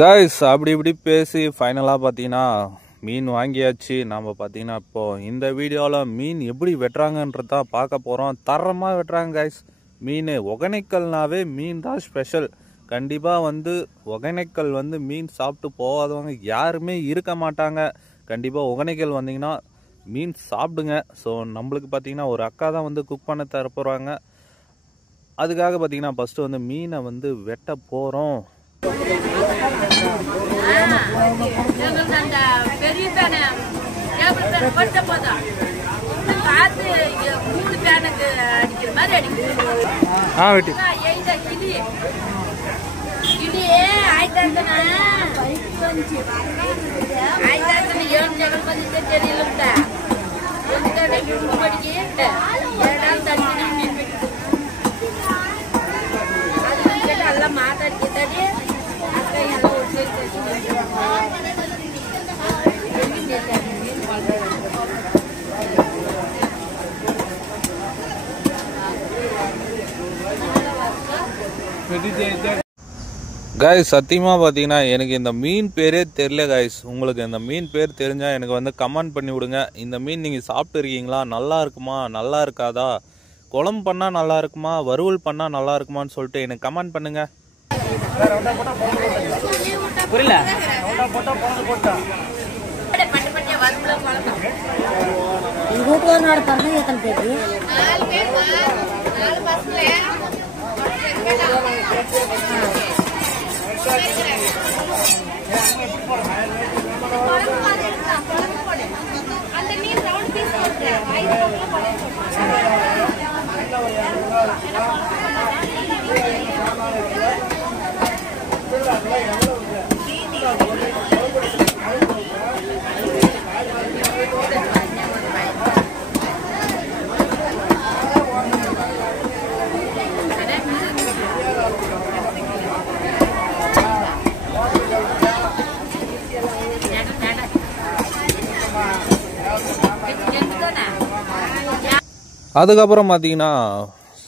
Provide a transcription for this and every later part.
Guys அப்படி இப்படி பேசி ஃபைனலா பாத்தீங்கன்னா மீன் வாங்கியாச்சு. நாம பாத்தீங்கன்னா இப்போ இந்த வீடியோல மீன் எப்படி வெட்றாங்கன்றத பார்க்க போறோம். தரமா வெட்றாங்க गाइस. மீன் ஒகேனக்கல்னாவே மீன் தான் ஸ்பெஷல். கண்டிப்பா ஒகேனக்கல் மீன் சாப்பிட்டு போகாதவங்க யாருமே இருக்க மாட்டாங்க. கண்டிப்பா ஒகேனக்கல் வந்தீங்கன்னா மீன் சாப்பிடுங்க. ஸோ நம்மளுக்கு பாத்தீங்கன்னா ஒரு அக்கா தான் குக் பண்ண தர போறாங்க. அதுக்காக பாத்தீங்கன்னா ஃபர்ஸ்ட் மீனை வெட்ட போறோம். பெரிய பேனை டேபிள் பேன் போட்ட போதும் பார்த்து 3 பேனுக்கு அடிக்கிற மாதிரி அடிக்குது. கிளியே ஆயிட்டாங்கன்னா 7 ஜகல் பதிட்டு தெரியல படிக்க 7 தடிக்கணும் அதெல்லாம் மாத்தாடிக்கிட்டாடி गाइस சத்தியமா பாத்தீங்கன்னா எனக்கு இந்த மீன் பேரே தெரியல गाइस. உங்களுக்கு இந்த மீன் பேர் தெரிஞ்சா எனக்கு கமெண்ட் பண்ணி விடுங்க. இந்த மீன் நீங்க சாப்பிட்டு இருக்கீங்களா? நல்லா இருக்குமா நல்லா இருக்காதா? குழம்பு பண்ணா நல்லா இருக்குமா வறுவல் பண்ணா நல்லா இருக்குமான்னு சொல்லிட்டு எனக்கு கமெண்ட் பண்ணுங்க. புரியல அதுக்கப்புறம் பார்த்தீங்கன்னா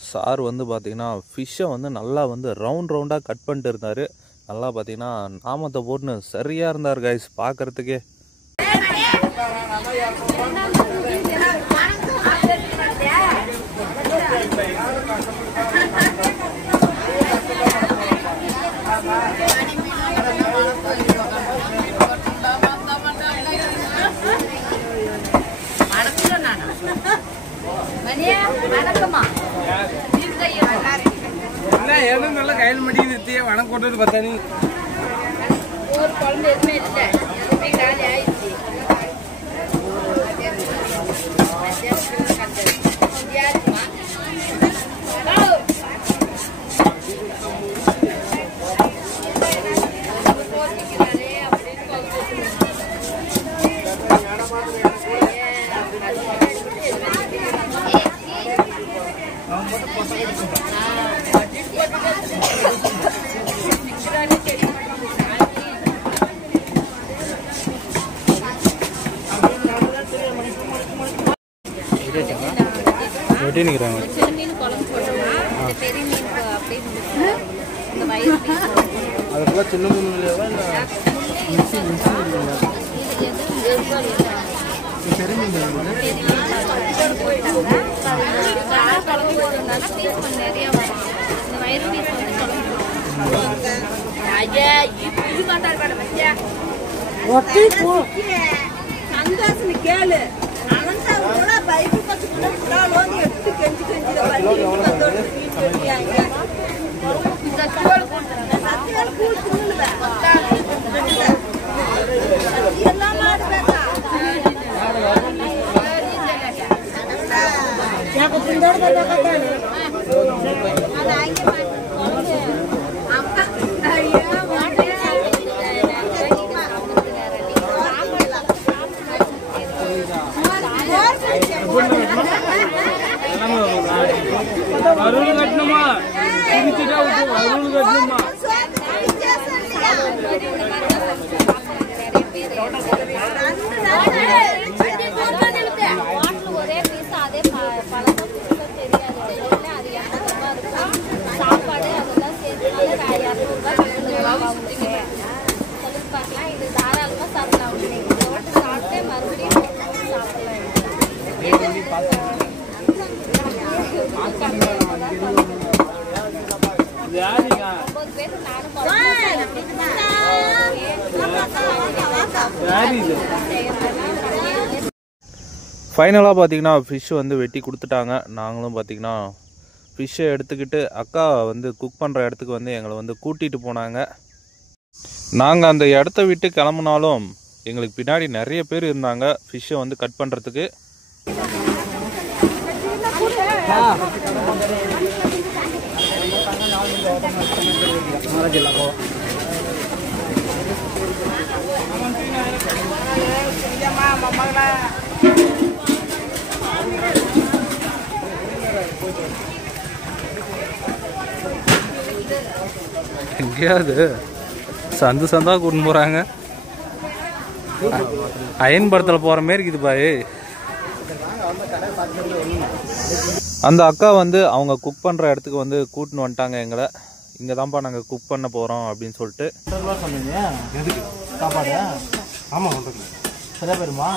சார் பார்த்தீங்கன்னா ஃபிஷ்ஷை நல்லா ரவுண்ட் ரவுண்டாக கட் பண்ணிட்டு இருந்தார். நல்லா பார்த்தீங்கன்னா நாமத்தை போட்டுன்னு சரியாக இருந்தார் गाइस பார்க்கறதுக்கே. நல்லா கையில் மடிக்கு வணக்கம் கொண்டு பார்த்தா நீ ஒரு குழம்பு எதுவுமே இல்லை காலி ஆயிடுச்சு. அதுக்கெல்லாம் சின்ன சந்தோஷம் கேளு பைக்கு எடுத்து கெஞ்சி அருள் கட்டணுமா அருள் கட்டணுமா சாப்பாடு அதெல்லாம் சேர்த்து ஃபைனலாக பார்த்தீங்கன்னா ஃபிஷ் வந்து வெட்டி கொடுத்துட்டாங்க. நாங்களும் பார்த்தீங்கன்னா ஃபிஷ்ஷை எடுத்துக்கிட்டு அக்கா வந்து குக் பண்ணுற இடத்துக்கு வந்து எங்களை வந்து கூட்டிகிட்டு போனாங்க. நாங்கள் அந்த இடத்த விட்டு கிளம்புனாலும் எங்களுக்கு பின்னாடி நிறைய பேர் இருந்தாங்க ஃபிஷ்ஷை வந்து கட் பண்ணுறதுக்கு. எங்கேயாவது சந்தா கூட்டின்னு போகிறாங்க. அயன் படத்தில் போகிற மாரி இருக்குது பாய். அந்த அக்கா வந்து அவங்க குக் பண்ணுற இடத்துக்கு வந்து கூட்டின்னு வந்துட்டாங்க எங்களை. இங்கே தான்ப்பா நாங்கள் குக் பண்ண போகிறோம் அப்படின்னு சொல்லிட்டு. சாப்பாடு ஆமாம் சரியா போயிருமா?